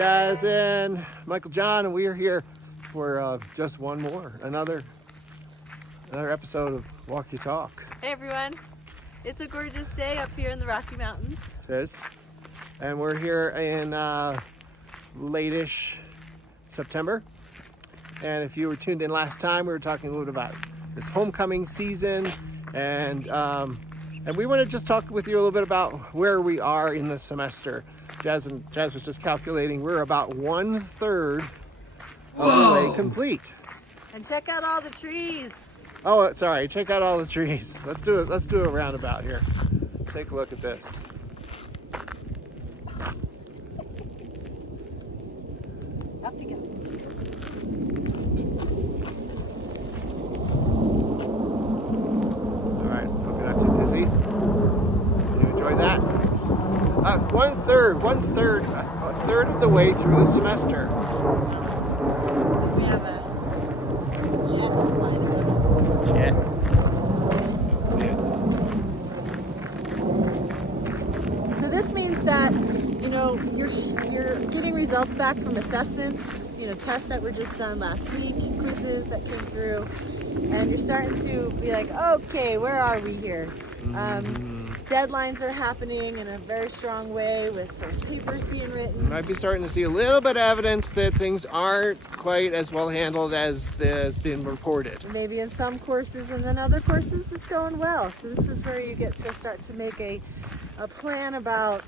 Jazz and Michael John, and we are here for just one more, another episode of Walk Your Talk. Hey everyone, it's a gorgeous day up here in the Rocky Mountains. It is, and we're here in late-ish September. And if you were tuned in last time, we were talking a little bit about this homecoming season, and we want to just talk with you a little bit about where we are in the semester. Jazz was just calculating we're about 1/3 of the way complete. And check out all the trees. Oh, sorry, check out all the trees. Let's do a roundabout here. Take a look at this. Up you go. All right, hope you're not too dizzy. You enjoy that? One third of the way through the semester. We have a jet flying above us. Jet. See it. So this means that, you're getting results back from assessments, tests that were just done last week, quizzes that came through, and you're starting to be like, okay, where are we here? Deadlines are happening in a very strong way with first papers being written. Might be starting to see a little bit of evidence that things aren't quite as well handled as has been reported. Maybe in some courses, and then other courses it's going well. So this is where you get to start to make a plan about,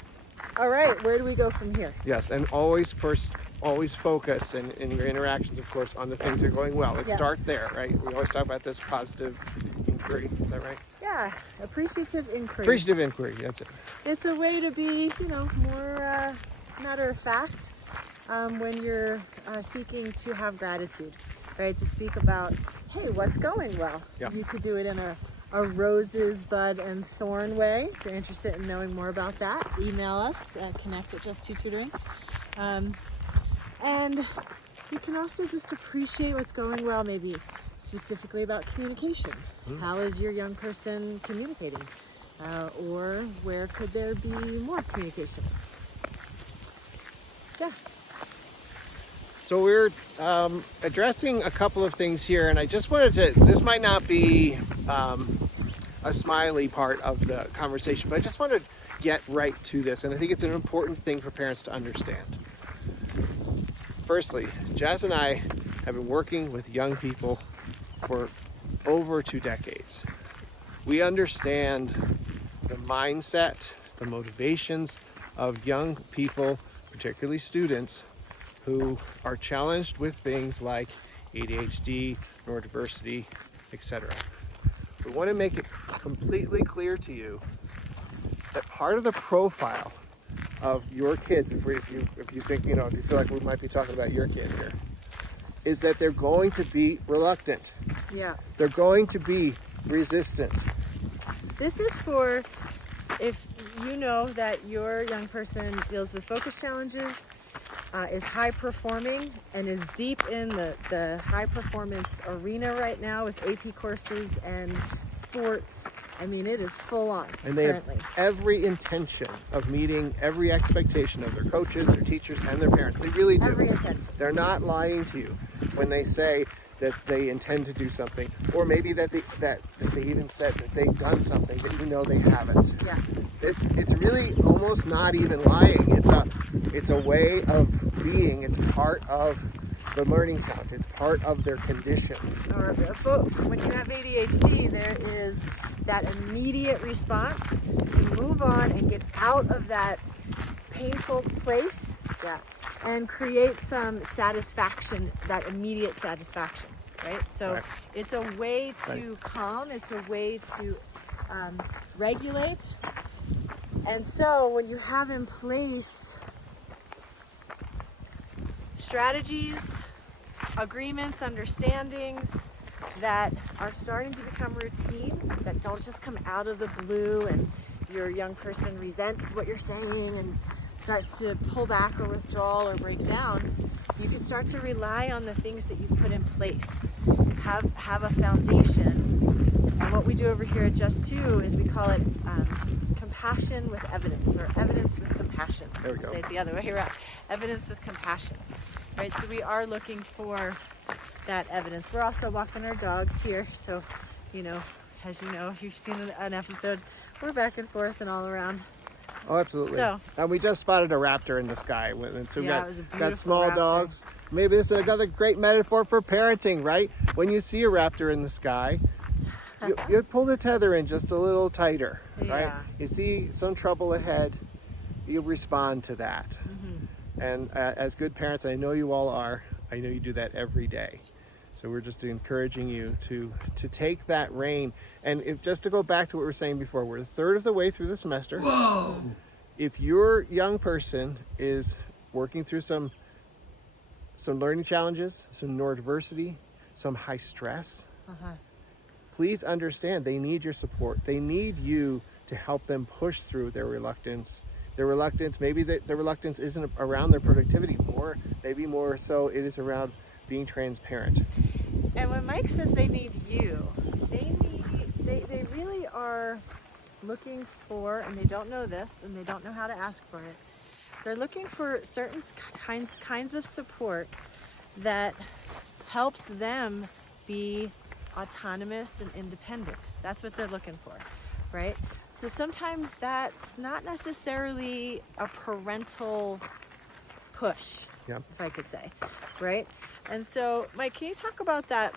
all right, where do we go from here? Yes, and always focus in your interactions, of course, on the things that are going well. Let's start there, right? We always talk about this positive inquiry. Is that right? Yeah, appreciative inquiry. Appreciative inquiry, that's it. It's a way to be, more matter of fact when you're seeking to have gratitude, right? To speak about, hey, what's going well? Yeah. You could do it in a roses, bud, and thorn way. If you're interested in knowing more about that, email us at connect@just2tutoring. And you can also just appreciate what's going well, maybe specifically about communication. How is your young person communicating? Or where could there be more communication? Yeah. So we're addressing a couple of things here, and I just wanted to, this might not be a smiley part of the conversation, but I just want to get right to this, and I think it's an important thing for parents to understand. Firstly, Jazz and I have been working with young people for over 2 decades. We understand the mindset, the motivations of young people, particularly students, who are challenged with things like ADHD, neurodiversity, etc. We want to make it completely clear to you that part of the profile of your kids, if you think, if you feel like we might be talking about your kid here, is that they're going to be reluctant. Yeah. They're going to be resistant. This is for if you know that your young person deals with focus challenges, is high performing, and is deep in the high performance arena right now with AP courses and sports. I mean, it is full on. And they currently have every intention of meeting every expectation of their coaches, their teachers, and their parents. They really do. Every intention. They're not lying to you when they say that they intend to do something, or maybe that they even said that they've done something that they haven't. Yeah. It's really almost not even lying. It's a way of being. It's part of the learning talent. It's part of their condition. Or when you have ADHD, there is that immediate response to move on and get out of that painful place. Yeah. And create some satisfaction, that immediate satisfaction, right? So It's a way to calm, it's a way to regulate. And so when you have in place strategies, agreements, understandings that are starting to become routine, that don't just come out of the blue and your young person resents what you're saying and starts to pull back or withdraw or break down, you can start to rely on the things that you've put in place. Have a foundation. And what we do over here at Just2 is we call it compassion with evidence, or evidence with compassion. There we go. Say it the other way around. Evidence with compassion. Right? So we are looking for that evidence. We're also walking our dogs here. So, as you know, if you've seen an episode, we're back and forth and all around. Oh, absolutely. So- and we just spotted a raptor in the sky. And so we Yeah, it was a got beautiful small raptor. dogs. Maybe this is another great metaphor for parenting, right? When you see a raptor in the sky, you pull the tether in just a little tighter, right? Yeah. You see some trouble ahead, you respond to that. And as good parents, I know you all are, I know you do that every day. So we're just encouraging you to take that rein. And just to go back to what we were saying before, we're a third of the way through the semester. Whoa! If your young person is working through some learning challenges, some neurodiversity, some high stress, please understand they need your support. They need you to help them push through their reluctance. Maybe the reluctance isn't around their productivity, maybe more so it is around being transparent. And when Mike says they need you, they really are looking for, and they don't know this, and they don't know how to ask for it. They're looking for certain kinds of support that helps them be autonomous and independent. That's what they're looking for, right? So sometimes that's not necessarily a parental push, Yeah. if I could say, right? And so, Mike, can you talk about that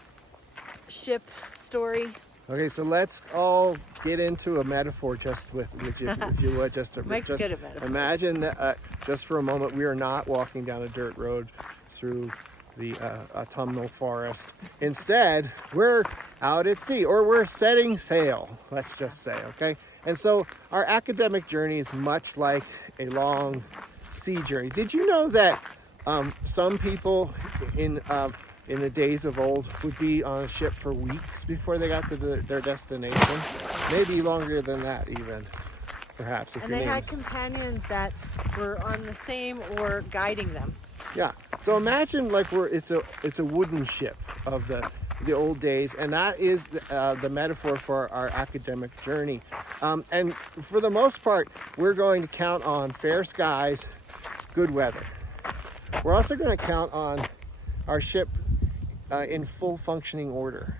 ship story? Okay, so let's all get into a metaphor just with you, if you would. Mike's good at metaphors. Imagine that, just for a moment, we are not walking down a dirt road through the autumnal forest. Instead, we're out at sea, or we're setting sail, let's just say, okay? And so our academic journey is much like a long sea journey. Did you know that some people in the days of old would be on a ship for weeks before they got to their destination? Maybe longer than that even, perhaps. And they had companions that were on the same or guiding them. Yeah. So imagine like it's a wooden ship of the old days, and that is the metaphor for our academic journey. And for the most part, we're going to count on fair skies, good weather. We're also going to count on our ship in full functioning order.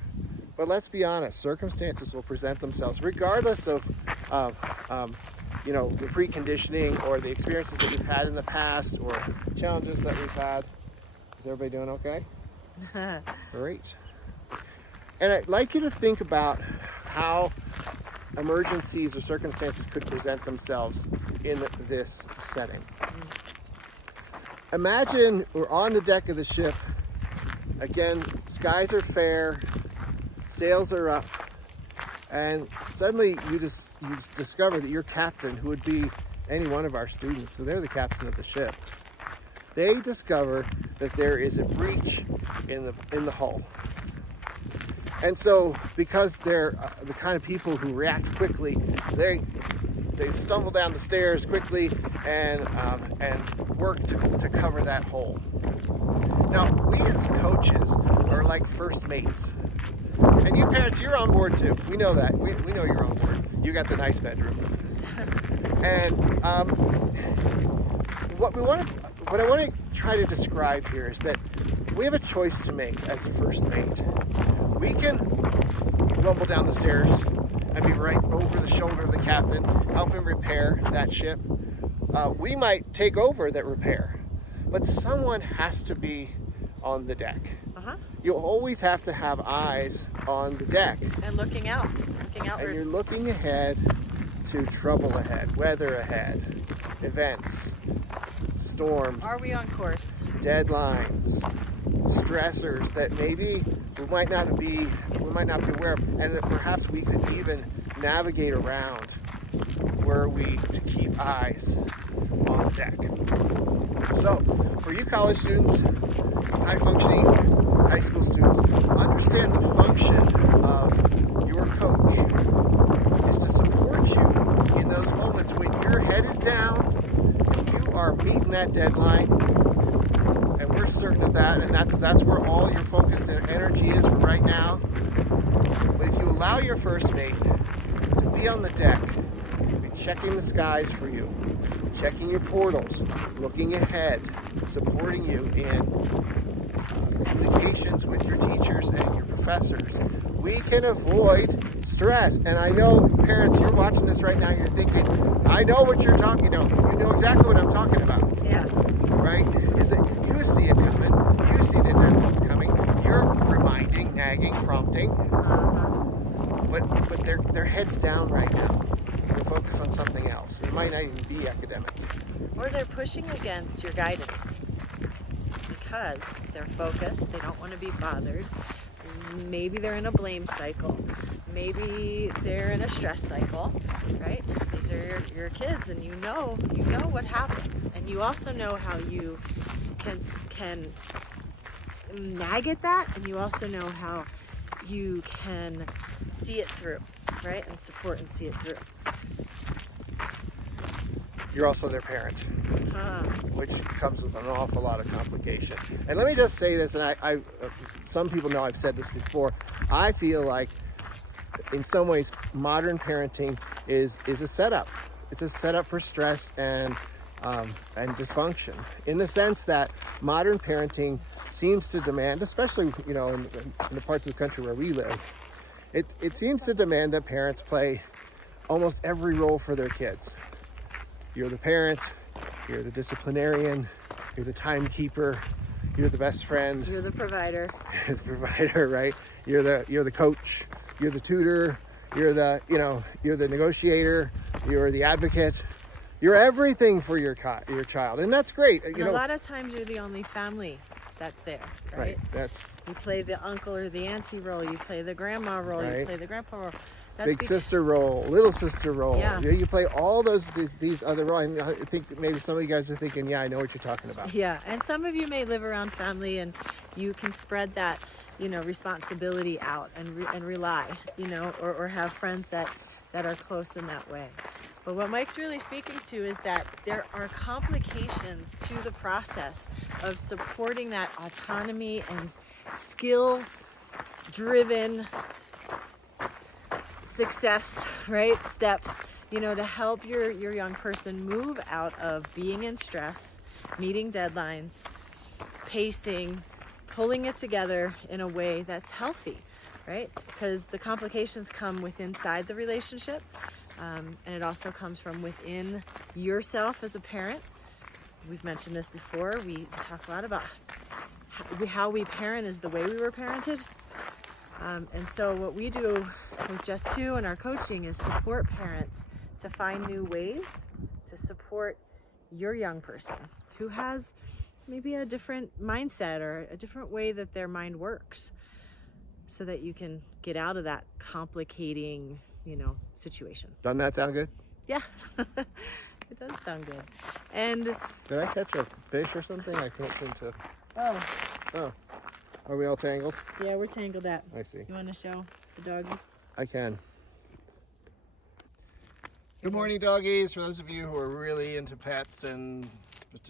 But let's be honest, circumstances will present themselves regardless of the preconditioning or the experiences that we've had in the past or challenges that we've had. Is everybody doing okay? Great. And I'd like you to think about how emergencies or circumstances could present themselves in this setting. Imagine we're on the deck of the ship. Again, skies are fair, sails are up, and suddenly you discover that your captain, who would be any one of our students, so they're the captain of the ship, they discover that there is a breach in the hull. And so, because they're the kind of people who react quickly, they stumble down the stairs quickly and work to cover that hole. Now, we as coaches are like first mates. And you parents, you're on board too. We know that. We know you're on board. You got the nice bedroom. And what I want to try to describe here is that we have a choice to make as a first mate. We can rumble down the stairs and be right over the shoulder of the captain, help him repair that ship. We might take over that repair, but someone has to be on the deck. You'll always have to have eyes on the deck. And looking outward. And you're looking ahead to trouble ahead, weather ahead, events, storms. Are we on course? Deadlines, stressors that maybe we might not be aware of, and that perhaps we could even navigate around were we to keep eyes on the deck. So, for you college students, high-functioning high school students, understand the function of your coach is to support you in those moments when your head is down and you are meeting that deadline, and we're certain of that, and that's where all your focused energy is for right now. But if you allow your first mate to be on the deck, checking the skies for you, checking your portals, looking ahead, supporting you in communications with your teachers and your professors, we can avoid stress. And I know, parents, you're watching this right now, you're thinking, I know what you're talking about. You know exactly what I'm talking about. Yeah. Right? Is that you see it coming, you see the deadline's coming, you're reminding, nagging, prompting, but their head's down right now. They're focused on something else. It might not even be academic. Or they're pushing against your guidance because they're focused, they don't want to be bothered. Maybe they're in a blame cycle. Maybe they're in a stress cycle, right? These are your kids, and you know what happens. And you also know how you can nag at that, and you also know how you can see it through, right? And support and see it through. You're also their parent, which comes with an awful lot of complication. And let me just say this, and I some people know I've said this before, I feel like in some ways modern parenting is a setup. It's a setup for stress and dysfunction, in the sense that modern parenting seems to demand, especially in the parts of the country where we live, it seems to demand that parents play almost every role for their kids. You're the parent, you're the disciplinarian, you're the timekeeper, you're the best friend. You're the provider. You're the provider, right? You're the coach, you're the tutor, you're the negotiator, you're the advocate. You're everything for your child, and that's great. And a lot of times you're the only family that's there, right? You play the uncle or the auntie role, you play the grandma role, right. You play the grandpa role. Big sister role, little sister role. Yeah. You play all these other roles. I think maybe some of you guys are thinking, yeah, I know what you're talking about. Yeah, and some of you may live around family, and you can spread that, responsibility out and rely, or have friends that are close in that way. But what Mike's really speaking to is that there are complications to the process of supporting that autonomy and skill-driven success, right? Steps, to help your young person move out of being in stress, meeting deadlines, pacing, pulling it together in a way that's healthy, right? Because the complications come inside the relationship, and it also comes from within yourself as a parent. We've mentioned this before. We talk a lot about how we parent is the way we were parented. And so what we do with Just Two and our coaching is support parents to find new ways to support your young person who has maybe a different mindset or a different way that their mind works, so that you can get out of that complicating, situation. Doesn't that sound good? Yeah, it does sound good. And did I catch a fish or something? I can't seem to. Oh. Are we all tangled? Yeah, we're tangled up. I see. You want to show the doggies? I can. Good morning, doggies. For those of you who are really into pets and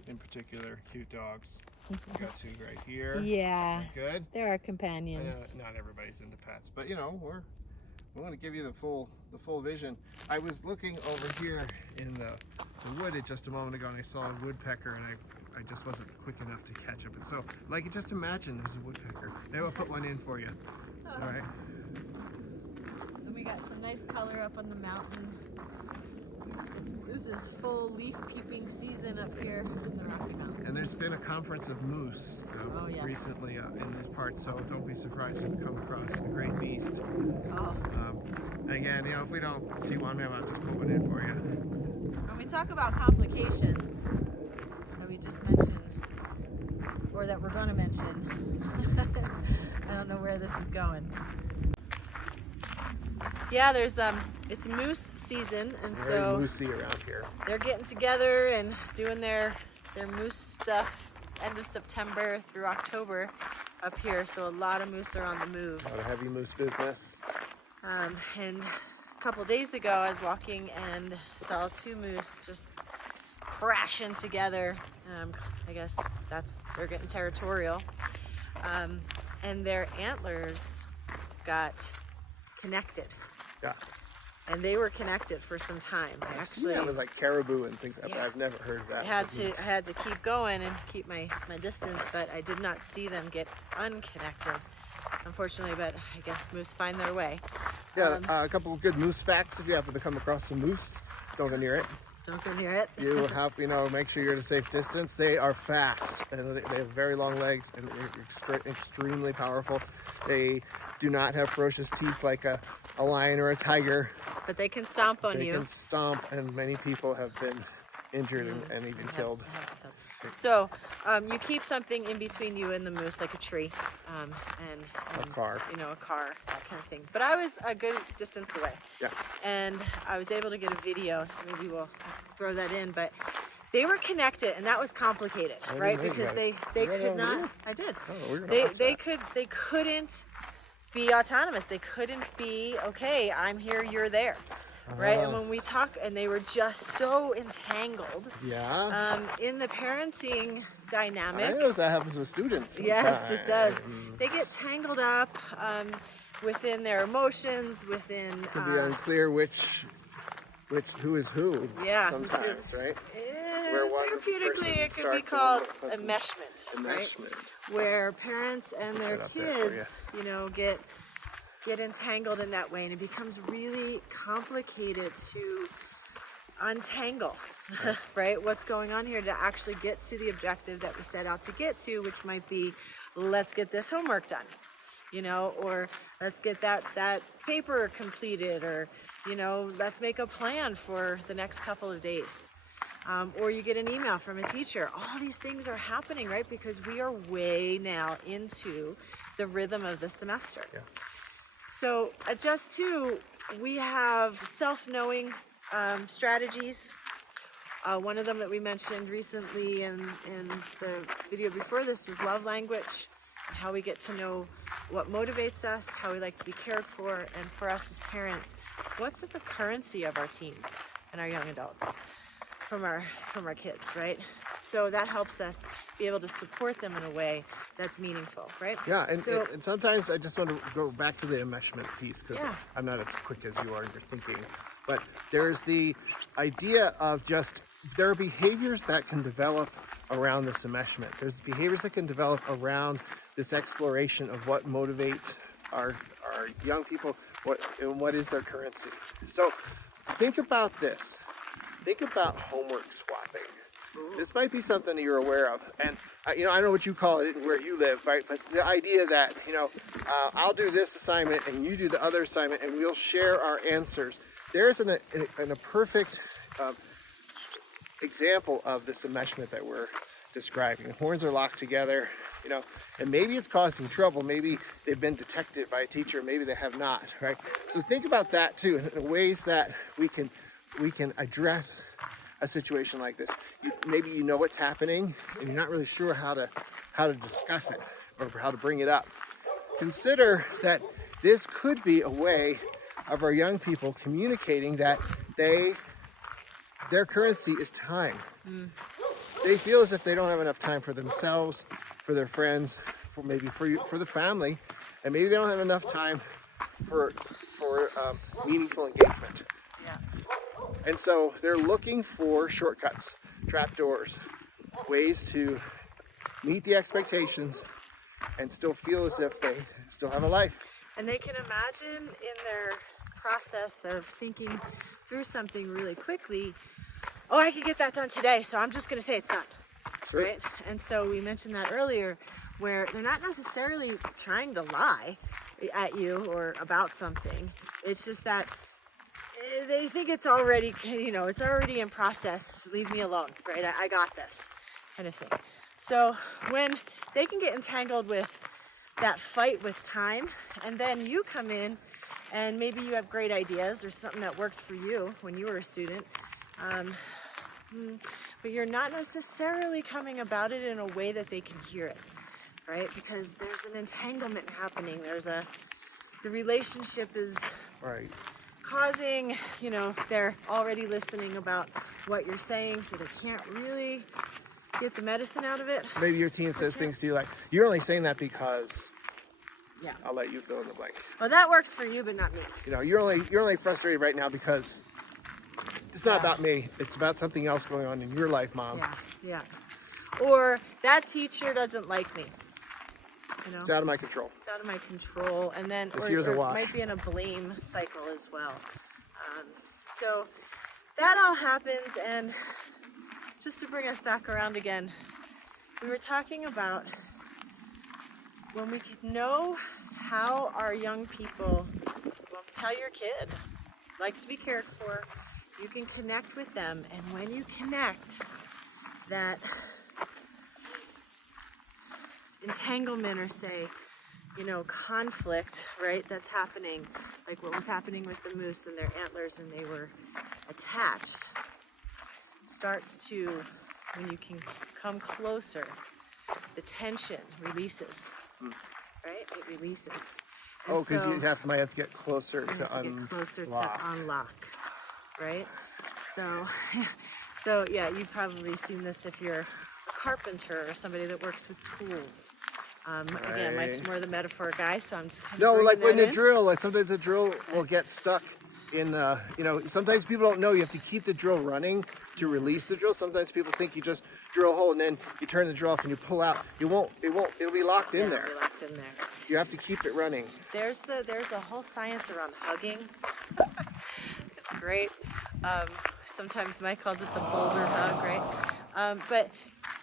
in particular cute dogs, we got two right here. Yeah. Good. They're our companions. Not everybody's into pets, but we want to give you the full vision. I was looking over here in the wood just a moment ago, and I saw a woodpecker, and I just wasn't quick enough to catch it. But so, just imagine there's a woodpecker. Maybe I'll put one in for you. Oh. All right. And we got some nice color up on the mountain. This is full leaf peeping season up here in the Rocky Mountains. And there's been a conference of moose recently in this part, so don't be surprised if we come across a great beast. Oh. Again, if we don't see one, maybe I'll just put one in for you. When we talk about complications that we just mentioned, or that we're going to mention, I don't know where this is going. Yeah, it's moose season, and Very so moosey around here. They're getting together and doing their moose stuff end of September through October up here. So a lot of moose are on the move. A lot of heavy moose business. And a couple days ago, I was walking and saw two moose just crashing together. I guess they're getting territorial. And their antlers got connected. Yeah. and they were connected for some time. I I've seen actually that with like caribou and things like that. Yeah. I've never heard of that. I had with to moose. I had to keep going and keep my distance, but I did not see them get unconnected, unfortunately. But I guess moose find their way. Yeah, a couple of good moose facts. If you happen to come across some moose, don't go near it. Don't go near it. You have, make sure you're at a safe distance. They are fast, and they have very long legs, and they're extremely powerful. They do not have ferocious teeth like a lion or a tiger. But they can stomp on They you. can stomp, and many people have been injured and even killed. So you keep something in between you and the moose, like a tree, and A car. a car, that kind of thing. But I was a good distance away, Yeah. and I was able to get a video, so maybe we'll throw that in. But they were connected, and that was complicated, didn't right? know you Because guys- they You got it could on not. video? I did. Oh, we're gonna watch that. They couldn't be autonomous. They couldn't be okay. I'm here, you're there. Right, and when we talk, and they were just so entangled Yeah. in the parenting I dynamic. know that happens with students. Yes, it does. sometimes. They get tangled up within their emotions, within. It can be unclear who is who. Yeah, who's who. Sometimes, right? Where one Therapeutically, person it could be starts and called one person- enmeshment, right? Enmeshment. Where parents and their Put it up there for kids, get entangled in that way, and it becomes really complicated to untangle, right? What's going on here to actually get to the objective that we set out to get to, which might be, let's get this homework done, or let's get that paper completed, or, let's make a plan for the next couple of days. Or you get an email from a teacher. All these things are happening, right? Because we are way now into the rhythm of the semester. Yes. So at Just Two, we have self-knowing strategies. One of them that we mentioned recently in the video before this was love language, and how we get to know what motivates us, how we like to be cared for, and for us as parents, what's at the currency of our teens and our young adults from our kids, right? So that helps us be able to support them in a way that's meaningful, right? Yeah, So- and sometimes I just want to go back to the enmeshment piece because Yeah. I'm not as quick as you are in your thinking. But there's the idea of just there are behaviors that can develop around this enmeshment. There's behaviors that can develop around this exploration of what motivates our young people, what is their currency. So think about this. Think about homework swapping. This might be something that you're aware of, and I don't know what you call it where you live, right? But the idea that I'll do this assignment and you do the other assignment, and we'll share our answers. There's a perfect example of this enmeshment that we're describing. The horns are locked together, and maybe it's causing trouble. Maybe they've been detected by a teacher. Maybe they have not, right? So think about that too, in the ways that we can address a situation like this. Maybe you know what's happening and you're not really sure how to discuss it or how to bring it up. Consider that this could be a way of our young people communicating that their currency is time. They feel as if they don't have enough time for themselves, for their friends, for the family, and maybe they don't have enough time for meaningful engagement. Yeah. And so they're looking for shortcuts, trapdoors, ways to meet the expectations and still feel as if they still have a life. And they can imagine in their process of thinking through something really quickly, oh, I could get that done today, so I'm just going to say it's done. Sure. Right? And so we mentioned that earlier, where they're not necessarily trying to lie at you or about something. It's just that they think it's already, it's already in process. Leave me alone, right? I got this kind of thing. So when they can get entangled with that fight with time, and then you come in and maybe you have great ideas or something that worked for you when you were a student, but you're not necessarily coming about it in a way that they can hear it, right? Because there's an entanglement happening. The relationship is Right. causing, they're already listening about what you're saying, so they can't really get the medicine out of it. Maybe your teen says things to you like, you're only saying that because Yeah. I'll let you fill in the blank. Well, that works for you, but not me. You know, you're only frustrated right now because it's not Yeah. about me. It's about something else going on in your life, Mom. Yeah. Or that teacher doesn't like me. You know? It's out of my control. It's out of my control, and then This or year's a it wash. might be in a blame cycle as well. So that all happens, and just to bring us back around again, we were talking about when we can know how our young people, well, how your kid likes to be cared for, you can connect with them, and when you connect, that entanglement or say, conflict, right, that's happening, like what was happening with the moose and their antlers and they were attached, starts to, when you can come closer, the tension releases, right? It releases. And Oh, because so you might have to get closer you to have to get closer unlock. to unlock, right? So yeah, you've probably seen this if you're a carpenter or somebody that works with tools. Again, Mike's more the metaphor guy, so I'm just kind of No, like when the the drill, like sometimes the drill will get stuck in, sometimes people don't know you have to keep the drill running to release the drill. Sometimes people think you just drill a hole and then you turn the drill off and you pull out. It'll be locked in there. We're locked in there. You have to keep it running. There's a whole science around hugging. It's great. Sometimes Mike calls it the boulder hug, right? But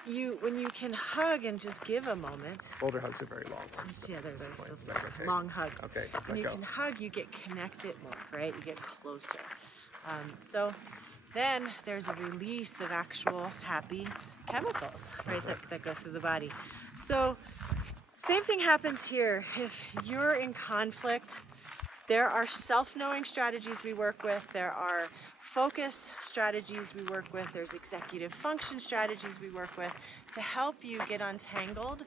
when you can hug and just give a moment. Boulder hugs are very long ones. Yeah, they're very Is so that okay? long hugs. Okay, When let you go. can hug, you get connected more, right? You get closer. So then there's a release of actual happy chemicals, right, that go through the body. So same thing happens here. If you're in conflict, there are self-knowing strategies we work with. There are focus strategies we work with. There's executive function strategies we work with to help you get untangled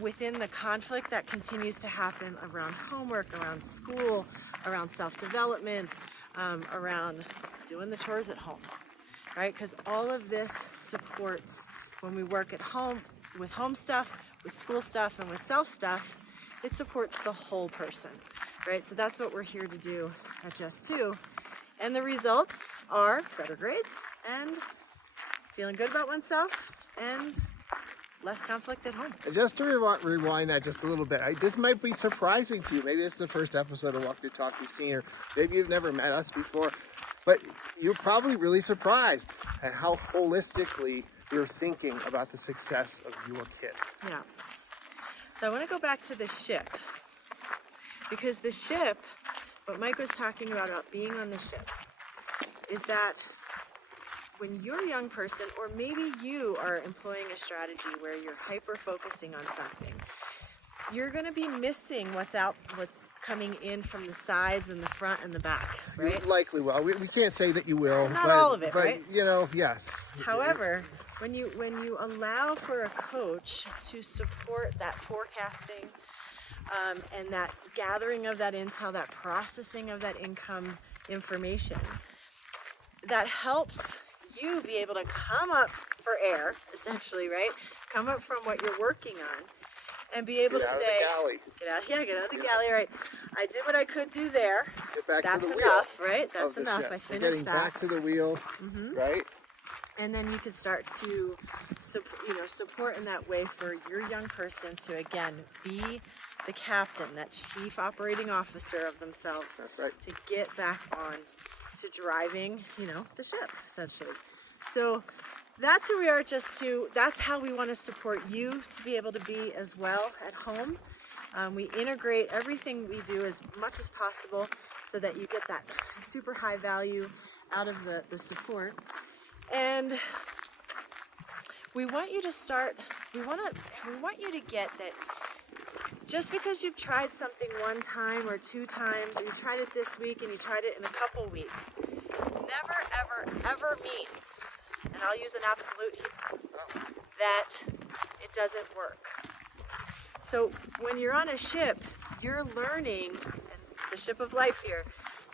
within the conflict that continues to happen around homework, around school, around self-development, around doing the chores at home, right? Because all of this supports, when we work at home with home stuff, with school stuff, and with self stuff, it supports the whole person, right? So that's what we're here to do at Just 2. And the results are better grades and feeling good about oneself and less conflict at home. And just to rewind that just a little bit, this might be surprising to you. Maybe this is the first episode of Walk Your Talk you've seen, or maybe you've never met us before, but you're probably really surprised at how holistically you're thinking about the success of your kid. Yeah. So I want to go back to the ship, because the ship, what Mike was talking about being on the ship, is that when you're a young person, or maybe you are employing a strategy where you're hyper-focusing on something, you're going to be missing what's coming in from the sides and the front and the back, right? You likely will. We can't say that you will. Not but, all of it, but, right? Yes. However, when you allow for a coach to support that forecasting and that gathering of that intel, that processing of that income information, that helps you be able to come up for air, essentially, right? Come up from what you're working on and be able Get to out of say, the galley. get out of the galley, right? I did what I could do there. Get back That's to the enough, wheel right? of That's the enough. ship. I We're finished getting that. back to the wheel, right? And then you can start to support in that way for your young person to, again, be the captain, that chief operating officer of themselves. That's right. To get back on to driving, the ship, essentially. So that's who we are at Just 2. That's how we want to support you to be able to be as well at home. We integrate everything we do as much as possible so that you get that super high value out of the support. And we want you to get that just because you've tried something one time or two times, or you tried it this week and you tried it in a couple weeks, never, ever, ever means, and I'll use an absolute here, that it doesn't work. So when you're on a ship, you're learning, and the ship of life here,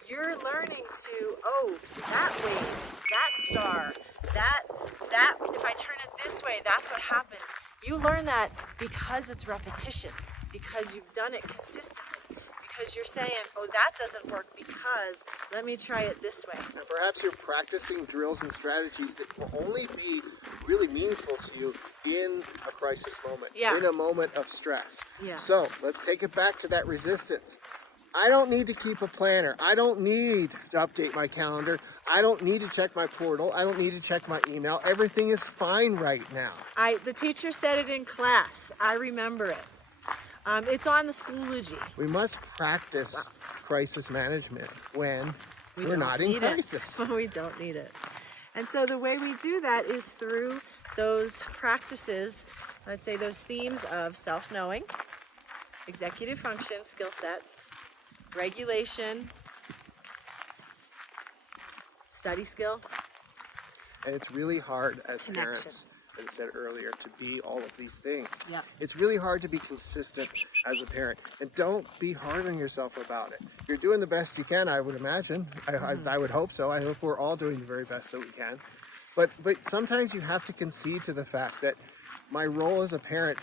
you're learning to, that wave, that star, that, if I turn it this way, that's what happens. You learn that because it's repetition. because you've done it consistently. Because you're saying, oh, that doesn't work because let me try it this way. And perhaps you're practicing drills and strategies that will only be really meaningful to you in a crisis moment, Yeah. in a moment of stress. Yeah. So let's take it back to that resistance. I don't need to keep a planner. I don't need to update my calendar. I don't need to check my portal. I don't need to check my email. Everything is fine right now. The teacher said it in class. I remember it. It's on the Schoology. We must practice crisis management when we're don't not in need it. crisis. We don't need it. And so the way we do that is through those practices, let's say those themes of self-knowing, executive function, skill sets, regulation, study skill. And it's really hard as Connection. parents, as I said earlier, to be all of these things. Yeah. It's really hard to be consistent as a parent. And don't be hard on yourself about it. You're doing the best you can, I would imagine. I would hope so. I hope we're all doing the very best that we can. But sometimes you have to concede to the fact that my role as a parent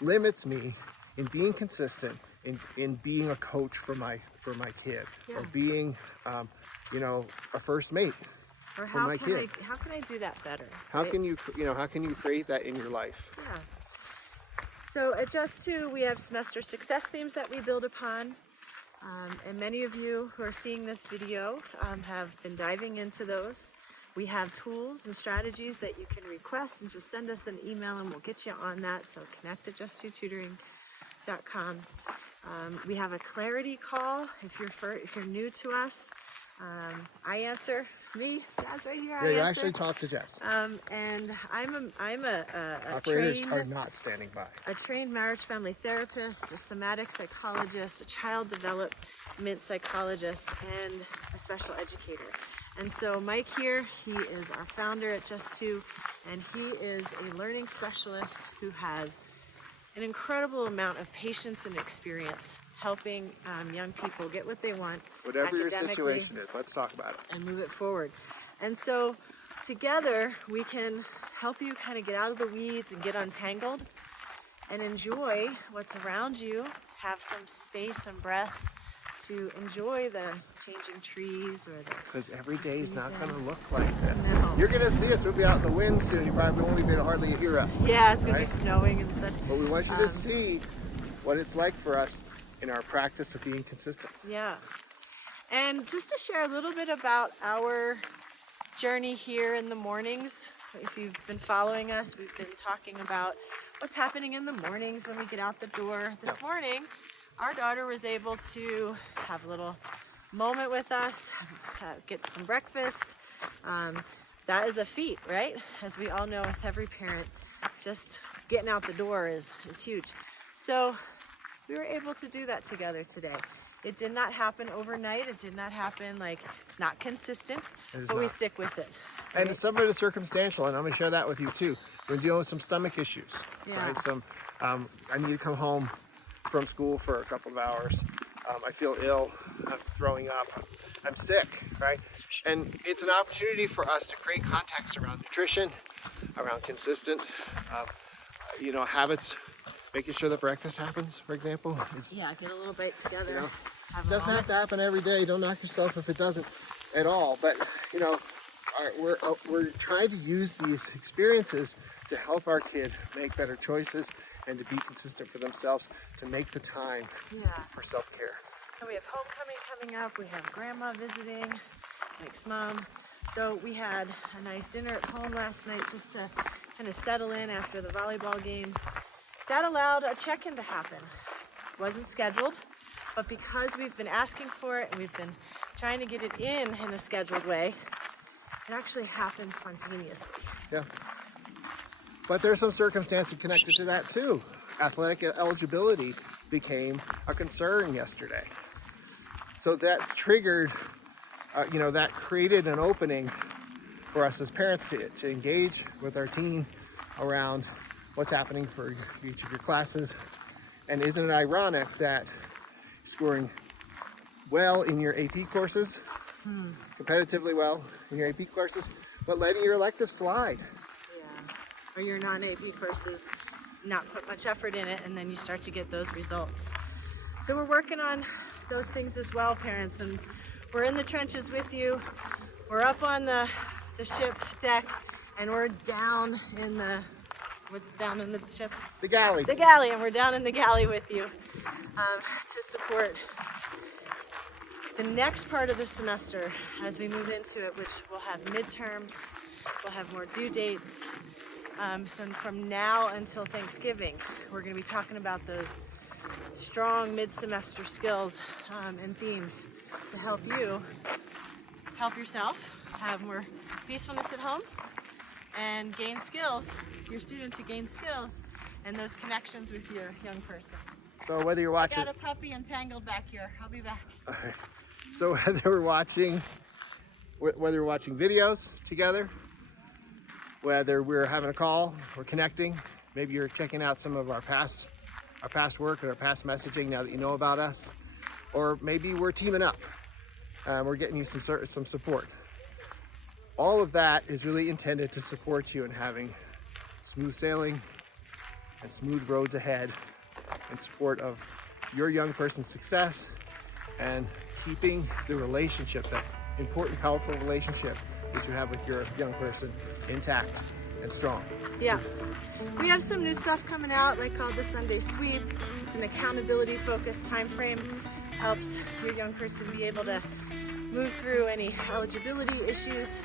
limits me in being consistent, in being a coach for my kid, Yeah. or being, a first mate. Or For my kid. how can I do that better? How right? can you create that in your life? Yeah. So at Just Two, we have semester success themes that we build upon. And many of you who are seeing this video have been diving into those. We have tools and strategies that you can request and just send us an email and we'll get you on that. So connect at just2tutoring.com. We have a clarity call if you're new to us. I answer. Me, Jazz, right here. Yeah, you I answer. actually talk to Jess. And I'm a Operators trained are not standing by. a trained marriage family therapist, a somatic psychologist, a child development psychologist, and a special educator. And so Mike here, he is our founder at Just Two, and he is a learning specialist who has an incredible amount of patience and experience helping young people get what they want. Whatever your academically situation is, let's talk about it. and move it forward. And so together we can help you kind of get out of the weeds and get untangled and enjoy what's around you, have some space and breath to enjoy the changing trees or the Because every day is not season. going to look like this. No. You're going to see us. We'll be out in the wind soon. You probably won't even hardly hear us. yeah, it's gonna be Right? snowing and such. But we want you to see what it's like for us in our practice of being consistent. Yeah. And just to share a little bit about our journey here in the mornings, if you've been following us, we've been talking about what's happening in the mornings when we get out the door. This morning, our daughter was able to have a little moment with us, get some breakfast. That is a feat, right? As we all know with every parent, just getting out the door is huge. So we were able to do that together today. It did not happen overnight. It did not happen it's not consistent, It is but we not. stick with it. And it's some of it is circumstantial, and I'm going to share that with you too. We're dealing with some stomach issues. Yeah. Right? I need to come home from school for a couple of hours. I feel ill. I'm throwing up. I'm sick, right? And it's an opportunity for us to create context around nutrition, around consistent, habits. Making sure that breakfast happens, for example, Yeah, get a little bite together. You know, have a doesn't have moment. to happen every day. Don't knock yourself if it doesn't at all. But we're trying to use these experiences to help our kid make better choices and to be consistent for themselves, to make the time Yeah. for self-care. And we have homecoming coming up. We have grandma visiting, Mike's mom. So we had a nice dinner at home last night just to kind of settle in after the volleyball game. That allowed a check-in to happen. Wasn't scheduled, but because we've been asking for it and we've been trying to get it in a scheduled way, it actually happened spontaneously. Yeah. But there's some circumstances connected to that too. Athletic eligibility became a concern yesterday. So that's triggered, that created an opening for us as parents to engage with our teen around what's happening for each of your classes. And isn't it ironic that scoring well in your AP courses, competitively well in your AP courses, but letting your elective slide? Yeah. Or your non-AP courses not put much effort in it, and then you start to get those results. So we're working on those things as well, parents, and we're in the trenches with you. We're up on the ship deck, and we're down in the, what's down in the ship? The galley. The galley, and we're down in the galley with you to support the next part of the semester as we move into it, which will have midterms, we'll have more due dates. So from now until Thanksgiving, we're going to be talking about those strong mid-semester skills and themes to help you help yourself have more peacefulness at home and gain skills, your student to gain skills and those connections with your young person. So whether you're watching, I got a puppy entangled back here. I'll be back. okay. So whether we're watching videos together, whether we're having a call, we're connecting, maybe you're checking out some of our past work or our past messaging now that you know about us, or maybe we're teaming up. We're getting you some support. All of that is really intended to support you in having smooth sailing and smooth roads ahead in support of your young person's success and keeping the relationship, that important, powerful relationship that you have with your young person, intact and strong. Yeah. We have some new stuff coming out, like called the Sunday Sweep. It's an accountability focused time frame. Helps your young person be able to move through any eligibility issues,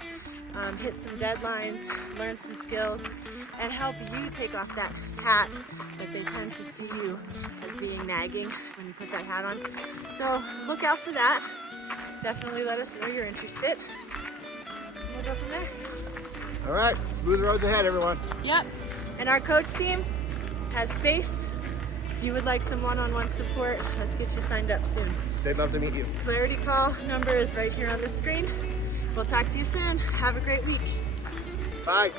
hit some deadlines, learn some skills, and help you take off that hat that they tend to see you as being nagging when you put that hat on. So look out for that. Definitely let us know you're interested. We'll go from there. All right, smooth roads ahead, everyone. Yep. And our coach team has space. If you would like some one-on-one support, let's get you signed up soon. They'd love to meet you. Clarity call number is right here on the screen. We'll talk to you soon. Have a great week. Bye.